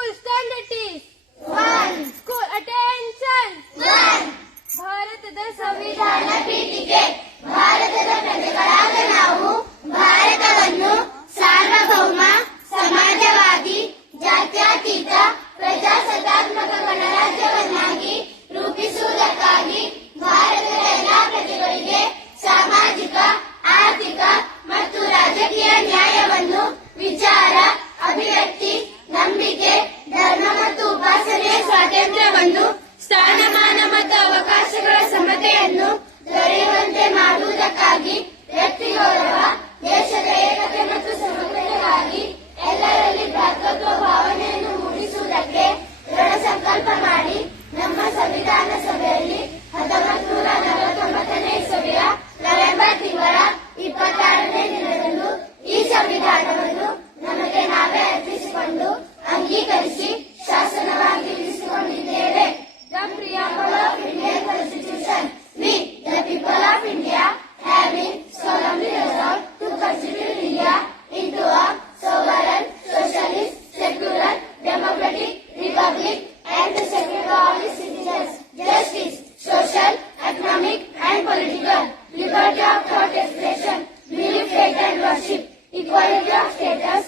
School standard is 1. School attention 1. ಭಾರತದ ಸಂವಿಧಾನ ಪೀಠಿಕೆ ಭಾರತದ ಪ್ರಜೆಗಳಾದ ನಾವು ಭಾರತವನ್ನು ಸಾರ್ವಭೌಮ ಸಮಾಜವಾದಿ ಜಾತ್ಯತೀತ ಪ್ರಜಾಸತ್ತಾತ್ಮಕ ಗಣರಾಜ್ಯವನ್ನಾಗಿ ರೂಪಿಸುವುದಕ್ಕಾಗಿ ಭಾರತದ ಎಲ್ಲಾ ಪ್ರಜೆಗಳಿಗೆ ಸಾಮಾಜಿಕ ಆರ್ಥಿಕ ಮತ್ತು ರಾಜಕೀಯ ನ್ಯಾಯವನ್ನು ವಿಚಾರ ಅಭಿವ್ಯಕ್ತಿ ನಂಬಿಕೆ ಧರ್ಮ ಮತ್ತು ಉಪಾಸನೆಯ ಸ್ವಾತಂತ್ರ್ಯವನ್ನು ಸ್ಥಾನಮಾನ ಮತ್ತು ಅವಕಾಶಗಳ ಸಮತೆಯನ್ನು ದೊರೆಯುವಂತೆ ಮಾಡುವುದಕ್ಕಾಗಿ ವ್ಯಕ್ತಿ ಗೌರವ ದೇಶದ ಏಕತೆ ಮತ್ತು ಸಮಗ್ರತೆಗಾಗಿ ಎಲ್ಲರಲ್ಲಿ ಭ್ರಾತೃತ್ವ ಭಾವನೆಯನ್ನು ಮೂಡಿಸುವುದಕ್ಕೆ ದೃಢ ಸಂಕಲ್ಪ ಮಾಡಿ ನಮ್ಮ ಸಂವಿಧಾನ ಸಭೆಯಲ್ಲಿ 1949ನೇ ಇಸವಿಯ ನವೆಂಬರ್ ತಿಂಗಳ 26ನೇ ದಿನದಂದು ಈ ಸಂವಿಧಾನವನ್ನು ನಮಗೆ ನಾವೇ ಅರ್ಪಿಸಿಕೊಂಡು ಅಂಗೀಕರಿಸಿ ಶಾಸನವಾಗಿ ಇರಿಸಿಕೊಂಡಿದ್ದೇವೆ. The preamble of Indian Constitution. We, the people of India, having solemnly resolved to constitute India into a sovereign, socialist, secular, democratic republic and the secure to all its citizens, justice, social, economic and political, liberty of thought expression, belief, faith and worship, equality of status,